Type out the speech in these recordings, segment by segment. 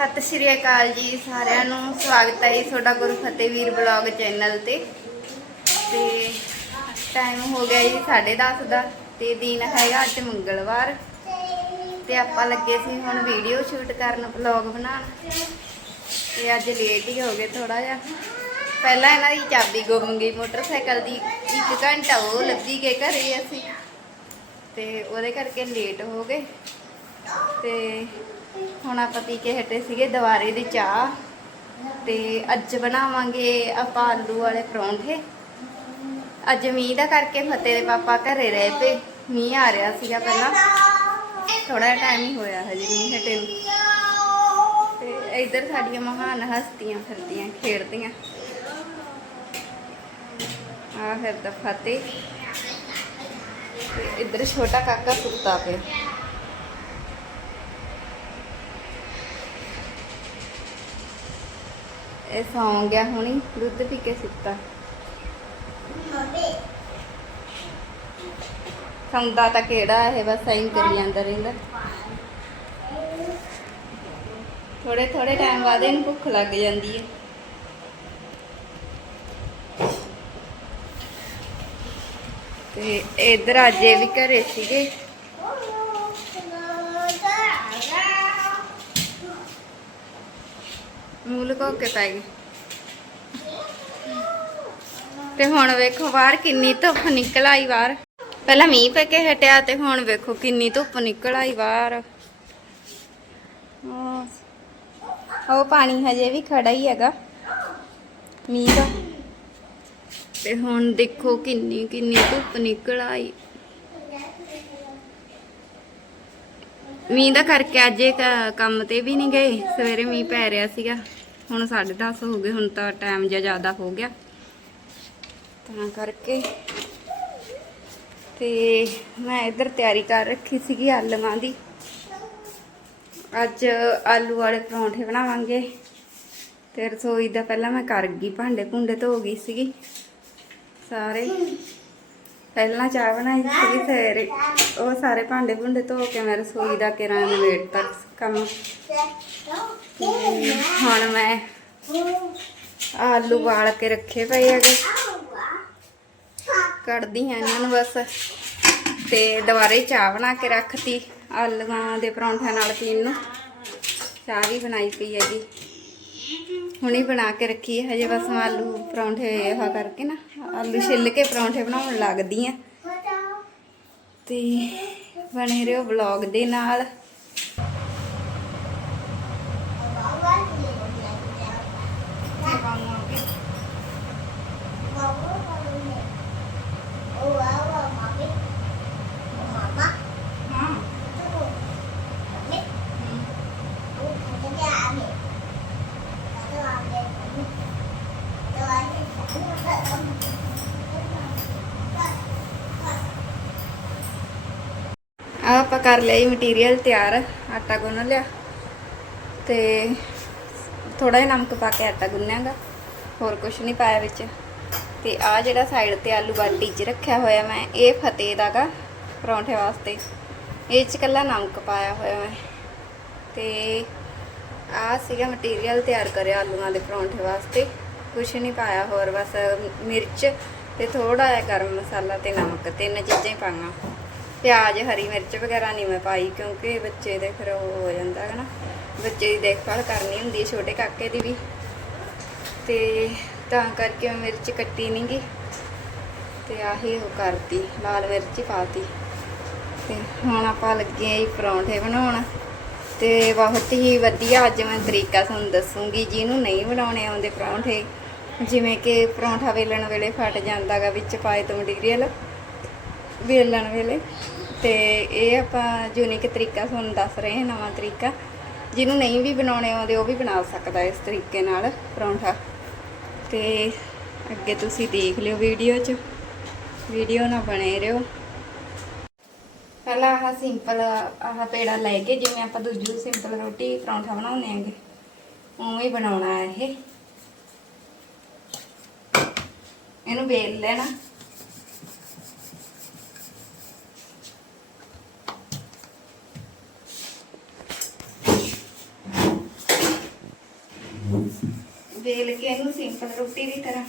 ਸਤਿ ਸ਼੍ਰੀ ਅਕਾਲ ਜੀ ਸਾਰਿਆਂ ਨੂੰ। ਸਵਾਗਤ ਹੈ ਜੀ ਤੁਹਾਡਾ ਗੁਰੂ ਫਤਿਹਵੀਰ ਬਲੌਗ ਚੈਨਲ ਤੇ। ਤੇ ਟਾਈਮ ਹੋ ਗਿਆ ਜੀ 10:30 ਦਾ ਤੇ ਦਿਨ ਹੈਗਾ ਅੱਜ ਮੰਗਲਵਾਰ। ਤੇ ਆਪਾਂ ਲੱਗੇ ਸੀ ਹੁਣ ਵੀਡੀਓ ਸ਼ੂਟ ਕਰਨ ਬਲੌਗ ਬਣਾਉਣ। ਤੇ ਅੱਜ ਲੇਟ ਹੀ ਹੋ ਗਏ ਥੋੜਾ ਜਿਹਾ। ਪਹਿਲਾਂ ਇਹਨਾਂ ਦੀ ਚਾਬੀ ਗੁੰਮ ਗਈ ਮੋਟਰਸਾਈਕਲ ਦੀ। ਇੱਕ ਘੰਟਾ ਉਹ ਲੱਭੀ ਗਏ ਘਰੇ ਅਸੀਂ। ਤੇ ਉਹਦੇ ਕਰਕੇ ਲੇਟ ਹੋ ਗਏ। ਤੇ ਹੁਣ ਆਪਾਂ ਪੀ ਕੇ ਹਟੇ ਸੀਗੇ ਦੁਬਾਰੇ ਦੀ ਚਾਹ। ਤੇ ਅੱਜ ਬਣਾਵਾਂਗੇ ਆਪਾਂ ਆਲੂ ਵਾਲੇ ਪਰੌਂਠੇ। ਅੱਜ ਮੀਂਹ ਦਾ ਕਰਕੇ ਫਤਿਹ ਦੇ ਪਾਪਾ ਘਰੇ ਰਹੇ ਪਏ ਮੀਂਹ ਆ ਰਿਹਾ ਸੀਗਾ ਪਹਿਲਾਂ। ਥੋੜਾ ਟਾਈਮ ਹੀ ਹੋਇਆ ਹਜੇ ਮੀਂਹ ਹਟੇ ਨੂੰ। ਤੇ ਇੱਧਰ ਸਾਡੀਆਂ ਮਹਾਨ ਹਸਤੀਆਂ ਫਿਰਦੀਆਂ, ਖੇਡਦੀਆਂ। ਆ ਫਿਰਦਾ ਫਤਿਹ। ਤੇ ਇੱਧਰ ਛੋਟਾ ਕਾਕਾ ਸੁੱਤਾ ਪਿਆ। ਇਹ ਸੌਂ ਗਿਆ ਹੁਣੀ ਦੁੱਧ ਪੀ ਕੇ ਸੁੱਤਾ। ਸੌਂਦਾ ਤਾਂ ਕਿਹੜਾ ਇਹ ਬਸ ਐਂ ਕਰੀ ਜਾਂਦਾ ਰਹਿੰਦਾ। ਥੋੜੇ ਥੋੜੇ ਟਾਈਮ ਬਾਅਦ ਇਹਨੂੰ ਭੁੱਖ ਲੱਗ ਜਾਂਦੀ ਹੈ। ਤੇ ਇਧਰ ਅੱਜ ਇਹ ਵੀ ਘਰੇ ਸੀਗੇ। ਮੂਲ ਕੇ ਪੈ ਗਏ ਤੇ ਹੁਣ ਵੇਖੋ ਬਾਹਰ ਕਿੰਨੀ ਧੁੱਪ ਨਿਕਲ ਆਈ ਬਾਹਰ। ਪਹਿਲਾਂ ਮੀਂਹ ਪੈ ਕੇ ਹਟਿਆ ਤੇ ਹੁਣ ਵੇਖੋ ਕਿੰਨੀ ਧੁੱਪ ਨਿਕਲ ਆਈ ਬਾਹਰ। ਉਹ ਪਾਣੀ ਹਜੇ ਵੀ ਖੜਾ ਹੀ ਹੈਗਾ। ਮੀਂਹ ਦਾ। ਤੇ ਹੁਣ ਦੇਖੋ ਕਿੰਨੀ ਕਿੰਨੀ ਧੁੱਪ ਨਿਕਲ ਆਈ। ਮੀਂਹ ਦਾ ਕਰਕੇ ਅੱਜ ਕੰਮ ਤੇ ਵੀ ਨਹੀਂ ਗਏ। ਸਵੇਰੇ ਮੀਂਹ ਪੈ ਰਿਹਾ ਸੀਗਾ। ਹੁਣ 10:30 ਹੋ ਗਏ, ਹੁਣ ਤਾਂ ਟਾਈਮ ਜਿਹਾ ਜ਼ਿਆਦਾ ਹੋ ਗਿਆ। ਤਾਂ ਕਰਕੇ ਤੇ ਮੈਂ ਇੱਧਰ ਤਿਆਰੀ ਕਰ ਰੱਖੀ ਸੀਗੀ ਆਲੂਆਂ ਦੀ। ਅੱਜ ਆਲੂ ਵਾਲੇ ਪਰੌਂਠੇ ਬਣਾਵਾਂਗੇ। ਤੇ ਰਸੋਈ ਦਾ ਪਹਿਲਾਂ ਮੈਂ ਕਰ ਗਈ ਭਾਂਡੇ ਭੁੰਡੇ ਧੋ ਗਈ ਸੀਗੀ। ਸਾਰੇ। ਪਹਿਲਾਂ ਚਾਹ ਬਣਾਈ ਸੀ ਸਵੇਰੇ ਉਹ ਸਾਰੇ ਭਾਂਡੇ ਭੁੰਡੇ ਧੋ ਕੇ ਮੈਂ ਰਸੋਈ ਦਾ ਕਿਰਾਂ ਨਵੇੜ ਤੱਕ ਕੰਮ। ਹੁਣ ਮੈਂ ਆਲੂ ਵਾਲ ਕੇ ਰੱਖੇ ਪਏ ਹੈਗੇ। ਕੱਢਦੀ ਹਾਂ ਇਹਨਾਂ ਨੂੰ ਬਸ। ਤੇ ਦੁਬਾਰੇ ਚਾਹ ਬਣਾ ਕੇ ਰੱਖਤੀ ਆਲੂਆਂ ਦੇ ਪਰੌਂਠਿਆਂ ਨਾਲ ਪੀਣ ਨੂੰ। ਚਾਹ ਵੀ ਬਣਾਈ ਪਈ ਹੈਗੀ। ਹੁਣੇ ਬਣਾ ਕੇ ਰੱਖੀ ਹੈ, ਹਜੇ ਬਸ ਮੈਂ ਆਲੂ ਪਰੌਂਠੇ ਇਹ ਕਰਕੇ ਨਾ, ਆਲੂ ਛਿੱਲ ਕੇ ਪਰੌਂਠੇ ਬਣਾਉਣ ਲੱਗਦੀ ਆ ਤੇ ਬਣੇ ਰਹੋ ਵਲੌਗ ਦੇ ਨਾਲ। ਕਰ ਲਿਆ ਜੀ ਮਟੀਰੀਅਲ ਤਿਆਰ, ਆਟਾ ਗੁੰਨ ਲਿਆ। ਤੇ ਥੋੜਾ ਜਿਹਾ ਨਮਕ ਪਾ ਕੇ ਆਟਾ ਗੁੰਨਿਆਗਾ, ਹੋਰ ਕੁਝ ਨਹੀਂ ਪਾਇਆ ਵਿੱਚ। ਤੇ ਆ ਜਿਹੜਾ ਸਾਈਡ ਤੇ ਆਲੂ ਬਾਟੀ 'ਚ ਰੱਖਿਆ ਹੋਇਆ ਮੈਂ, ਇਹ ਫਤਿਹ ਦਾਗਾ ਪਰੌਂਠੇ ਵਾਸਤੇ। ਇਹ 'ਚ ਕੱਲਾ ਨਮਕ ਪਾਇਆ ਹੋਇਆ ਮੈਂ। ਤੇ ਆ ਸੀਗਾ ਮਟੀਰੀਅਲ ਤਿਆਰ ਕਰਿਆ ਆਲੂਆਂ ਦੇ ਪਰੌਂਠੇ ਵਾਸਤੇ। ਕੁਝ ਨਹੀਂ ਪਾਇਆ ਹੋਰ, ਬਸ ਮਿਰਚ ਤੇ ਥੋੜਾ ਜਿਹਾ ਗਰਮ ਮਸਾਲਾ ਤੇ ਨਮਕ, ਤਿੰਨ ਚੀਜ਼ਾਂ ਹੀ ਪਾਈਆਂ। ਪਿਆਜ਼, ਹਰੀ ਮਿਰਚ ਵਗੈਰਾ ਨਹੀਂ ਮੈਂ ਪਾਈ ਕਿਉਂਕਿ ਬੱਚੇ ਦੇ ਫਿਰ ਉਹ ਹੋ ਜਾਂਦਾ ਹੈ ਨਾ ਬੱਚੇ ਦੀ ਦੇਖਭਾਲ ਕਰਨੀ ਹੁੰਦੀ ਹੈ, ਛੋਟੇ ਕਾਕੇ ਦੀ ਵੀ। ਤੇ ਤਾਂ ਕਰਕੇ ਮੈਂ ਮਿਰਚ ਕੱਟੀ ਨਹੀਂ ਗੀ। ਤੇ ਆਹੀ ਉਹ ਕਰਤੀ, ਲਾਲ ਮਿਰਚ ਹੀ ਪਾਤੀ। ਤੇ ਹੁਣ ਆਪਾਂ ਲੱਗੇ ਆਂ ਜੀ ਪਰੌਂਠੇ ਬਣਾਉਣ। ਤੇ ਬਹੁਤ ਹੀ ਵਧੀਆ ਅੱਜ ਮੈਂ ਤਰੀਕਾ ਤੁਹਾਨੂੰ ਦੱਸੂਗੀ ਜਿਹਨੂੰ ਨਹੀਂ ਬਣਾਉਣੇ ਆਉਂਦੇ ਪਰੌਂਠੇ। ਜਿਵੇਂ ਕਿ ਪਰੌਂਠਾ ਵੇਲਣ ਵੇਲੇ ਫਟ ਜਾਂਦਾਗਾ ਵਿੱਚ ਪਾਏ ਤੋਂ ਮਟੀਰੀਅਲ। ਵੇਲਣ ਵੇਲੇ। ਤੇ ਇਹ ਆਪਾਂ ਯੂਨੀਕ ਤਰੀਕਾ ਤੁਹਾਨੂੰ ਦੱਸ ਰਹੇ ਹਾਂ, ਨਵਾਂ ਤਰੀਕਾ। ਜਿਹਨੂੰ ਨਹੀਂ ਵੀ ਬਣਾਉਣੇ ਆਉਂਦੇ, ਉਹ ਵੀ ਬਣਾ ਸਕਦਾ ਇਸ ਤਰੀਕੇ ਨਾਲ ਪਰੌਂਠਾ। ਤੇ ਅੱਗੇ ਤੁਸੀਂ ਦੇਖ ਲਿਓ ਵੀਡੀਓ 'ਚ। ਵੀਡੀਓ ਨਾ ਬਣੇ ਰਹੋ। ਪਹਿਲਾਂ ਆਹ ਸਿੰਪਲ ਆਹ ਪੇੜਾ ਲੈ ਕੇ, ਜਿਵੇਂ ਆਪਾਂ ਦੂਜੀ ਸਿੰਪਲ ਰੋਟੀ, ਪਰੌਂਠਾ ਬਣਾਉਂਦੇ ਆਂਗੇ। ਉਵੇਂ ਹੀ ਬਣਾਉਣਾ ਇਹ। ਇਹਨੂੰ ਵੇਲ ਲੈਣਾ। ਵੇਲ ਕੇ ਇਹਨੂੰ ਸਿੰਪਲ ਰੋਟੀ ਦੀ ਤਰ੍ਹਾਂ।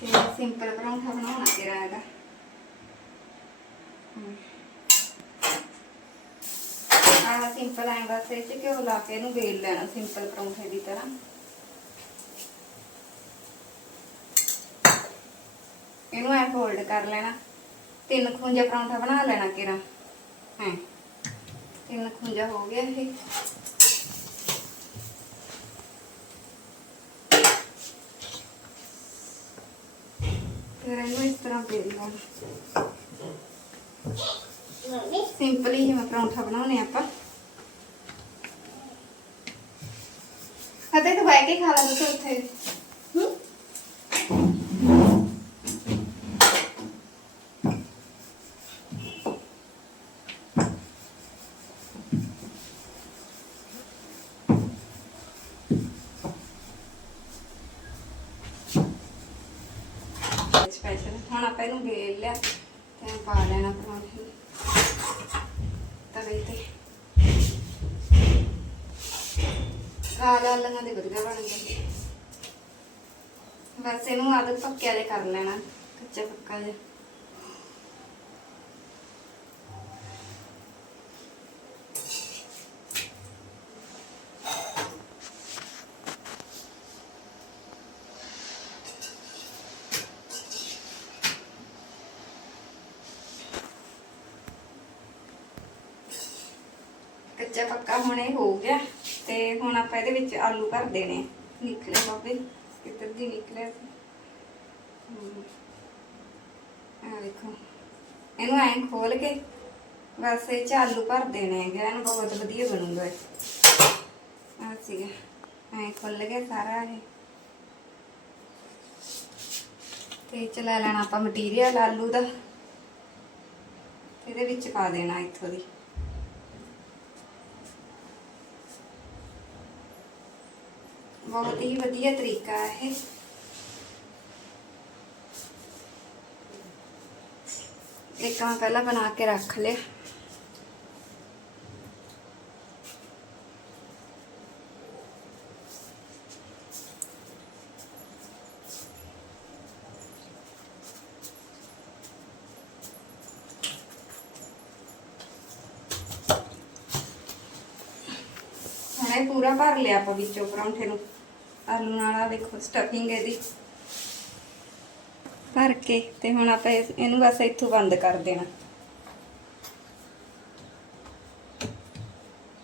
ਤੇ ਸਿੰਪਲ ਪਰੌਂਠਾ ਬਣਾਉਣਾ ਤੇਰਾ ਹੈਗਾ। ਆਹ ਸਿੰਪਲ ਐਂ ਬਸ ਚ ਘਿਓ ਲਾ ਕੇ ਇਹਨੂੰ ਵੇਲ ਲੈਣਾ ਸਿੰਪਲ ਪਰੌਂਠੇ ਦੀ ਤਰ੍ਹਾਂ। ਇਹਨੂੰ ਐ ਫੋਲਡ ਕਰ ਲੈਣਾ। ਤਿੰਨ ਖੁੰਜਾ ਪਰੌਂਠਾ ਬਣਾ ਲੈਣਾ ਕਿਰਾ ਹੈ। ਤਿੰਨ ਖੁੰਜਾ ਹੋ ਗਿਆ ਇਹ ਫਿਰ ਇਹਨੂੰ ਇਸ ਤਰ੍ਹਾਂ ਵੇਲ ਲੈਣਾ ਸਿੰਪਲੀ ਜਿਵੇਂ ਪਰੌਂਠਾ ਬਣਾਉਣੇ ਆਪਾਂ ਅਤੇ ਤੂੰ ਬੈ ਕੇ ਖਾ ਲਾ ਤੂੰ ਉੱਥੇ ਹੂੰ ਸਪੈਸ਼ਲ ਹੁਣ ਆਪਾਂ ਇਹਨੂੰ ਵੇਲ ਲਿਆ ਤੇ ਪਾ ਲੈਣਾ ਪਰੌਂਠੇ ਤਵੇ ਤੇ। ਕਾਲਾ ਲੰਗਾ ਦੇ ਵਧੀਆ ਬਣ ਗਏ ਬਸ ਇਹਨੂੰ ਆਦਤ ਪੱਕਿਆ ਦੇ ਕਰ ਲੈਣਾ, ਕੱਚਾ ਪੱਕਾ ਜਿਹਾ। ਕੱਚਾ ਪੱਕਾ ਹੁਣ ਇਹ ਹੋ ਗਿਆ ਤੇ ਹੁਣ ਆਪਾਂ ਇਹਦੇ ਵਿੱਚ ਆਲੂ ਭਰ ਦੇਣੇ ਨਿਕਲੇ ਬਾਬੇ, ਕਿੱਧਰ ਦੀ ਨਿਕਲਿਆ ਸੀ ਦੇਖੋ, ਇਹਨੂੰ ਐਂ ਖੋਲ ਕੇ ਬਸ ਇਹ ਚ ਆਲੂ ਭਰ ਦੇਣੇ ਹੈਗੇ ਇਹਨੂੰ ਬਹੁਤ ਵਧੀਆ ਬਣੂਗਾ ਇਹ। ਆ ਸੀਗਾ, ਐਂ ਖੁੱਲ ਗਿਆ ਸਾਰਾ ਇਹ। ਤੇ ਚਲਾ ਲੈਣਾ ਆਪਾਂ ਮਟੀਰੀਅਲ ਆਲੂ ਦਾ। ਇਹਦੇ ਵਿੱਚ ਪਾ ਦੇਣਾ ਇੱਥੋਂ ਦੀ। ਬਹੁਤ ਹੀ ਵਧੀਆ ਤਰੀਕਾ ਹੈ ਇਹ ਇੱਕ ਮੈਂ ਪਹਿਲਾਂ ਬਣਾ ਕੇ ਰੱਖ ਲਿਆ ਹੁਣ ਇਹ ਪੂਰਾ ਭਰ ਲਿਆ ਆਪਾਂ ਵਿੱਚੋਂ ਪਰੌਂਠੇ ਨੂੰ ਆਲੂ ਨਾਲ ਆ ਦੇਖੋ ਸਟਫਿੰਗ ਇਹਦੀ। ਭਰ ਕੇ ਤੇ ਹੁਣ ਆਪਾਂ ਇਹਨੂੰ ਬਸ ਇੱਥੋਂ ਬੰਦ ਕਰ ਦੇਣਾ।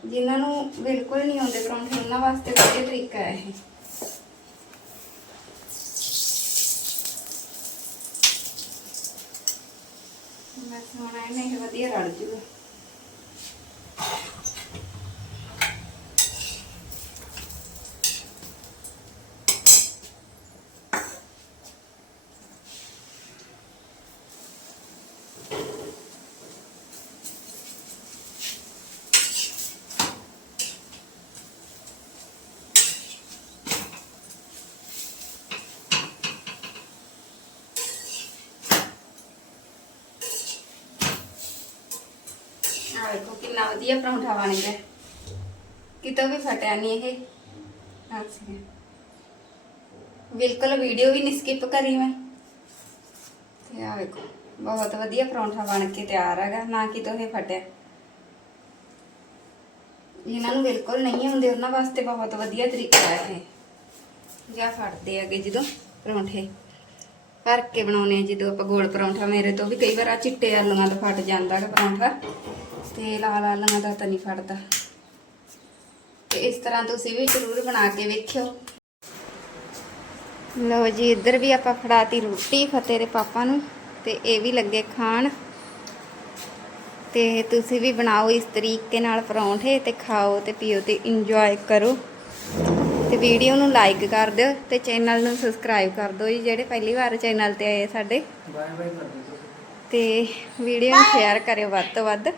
ਜਿਨ੍ਹਾਂ ਨੂੰ ਬਿਲਕੁਲ ਨਹੀਂ ਆਉਂਦੇ ਪਰੌਂਠੇ, ਉਹਨਾਂ ਵਾਸਤੇ ਵਧੀਆ ਤਰੀਕਾ ਹੈ ਇਹ। ਬਸ ਹੁਣ ਇਹਨੇ ਇਹ ਵਧੀਆ ਰਲ ਜੂਗਾ। ਆ ਦੇਖੋ ਕਿੰਨਾ ਵਧੀਆ ਪਰੌਂਠਾ ਬਣ ਗਿਆ। ਕਿਤੋਂ ਵੀ ਫਟਿਆ ਨਹੀਂ ਇਹ। ਅੱਛਾ ਬਿਲਕੁਲ ਵੀਡੀਓ ਵੀ ਨਹੀਂ ਸਕਿਪ ਕਰੀ ਮੈਂ। ਤੇ ਆ ਵੇਖੋ, ਬਹੁਤ ਵਧੀਆ ਪਰੌਂਠਾ ਬਣ ਕੇ ਤਿਆਰ ਹੈਗਾ, ਨਾ ਕਿਤੋਂ ਇਹ ਫਟਿਆ। ਜਿਨ੍ਹਾਂ ਨੂੰ ਬਿਲਕੁਲ ਨਹੀਂ ਆਉਂਦੇ, ਉਹਨਾਂ ਵਾਸਤੇ ਬਹੁਤ ਵਧੀਆ ਤਰੀਕਾ ਹੈ ਇਹ। ਜਾਂ ਫਟਦੇ ਹੈਗੇ ਜਦੋਂ ਪਰੌਂਠੇ। ਭਰ ਕੇ ਬਣਾਉਨੇ ਆ ਜਦੋਂ ਆਪਾਂ ਗੋਲ ਪਰੌਂਠਾ, ਮੇਰੇ ਤੋਂ ਵੀ ਕਈ ਵਾਰ ਆ ਚਿੱਟੇ ਆਲੂਆਂ ਦਾ ਫਟ ਜਾਂਦਾ ਹੈ ਪਰੌਂਠਾ। ਤੇ ਲਾਲ ਆਲੂਆਂ ਦਾ ਤਾਂ ਨਹੀਂ ਫਟਦਾ ਤੇ ਇਸ ਤਰ੍ਹਾਂ ਤੁਸੀਂ ਵੀ ਜ਼ਰੂਰ ਬਣਾ ਕੇ ਵੇਖਿਓ। ਲਓ ਜੀ ਇੱਧਰ ਵੀ ਆਪਾਂ ਫੜਾਤੀ ਰੋਟੀ ਫਤਿਹ ਦੇ ਪਾਪਾ ਨੂੰ ਤੇ ਇਹ ਵੀ ਲੱਗੇ ਖਾਣ। ਤੇ ਤੁਸੀਂ ਵੀ ਬਣਾਓ ਇਸ ਤਰੀਕੇ ਨਾਲ ਪਰੌਂਠੇ ਤੇ ਖਾਓ ਤੇ ਪੀਓ ਤੇ ਇੰਜੋਏ ਕਰੋ। ਤੇ ਵੀਡੀਓ ਨੂੰ ਲਾਈਕ ਕਰ ਦਿਓ ਤੇ ਚੈਨਲ ਨੂੰ ਸਬਸਕ੍ਰਾਈਬ ਕਰ ਦਿਓ ਜੀ ਜਿਹੜੇ ਪਹਿਲੀ ਵਾਰ ਚੈਨਲ ਤੇ ਆਏ ਸਾਡੇ। ਬਾਏ ਬਾਏ ਕਰ ਦਿਓ ਤੇ ਵੀਡੀਓ ਨੂੰ ਸ਼ੇਅਰ ਕਰਿਓ ਵੱਧ ਤੋਂ ਵੱਧ।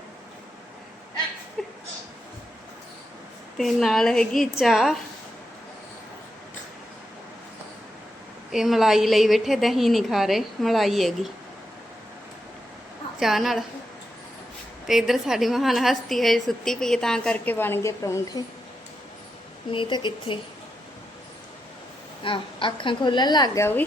ਤੇ ਨਾਲ ਹੈਗੀ ਚਾਹ। ਇਹ ਮਲਾਈ ਲਈ ਬੈਠੇ, ਦਹੀਂ ਨਹੀਂ ਖਾ ਰਹੇ, ਮਲਾਈ ਹੈਗੀ। ਚਾਹ ਨਾਲ। ਤੇ ਇੱਧਰ ਸਾਡੀ ਮਹਾਨ ਹਸਤੀ ਹੈ ਸੁੱਤੀ ਪਈ ਤਾਂ ਕਰਕੇ ਬਣ ਗਏ ਪਰੌਂਠੇ। ਨਹੀਂ ਤਾਂ ਕਿੱਥੇ? ਆ ਅੱਖਾਂ ਖੋਲਣ ਲੱਗ ਗਿਆ ਉਹ ਵੀ।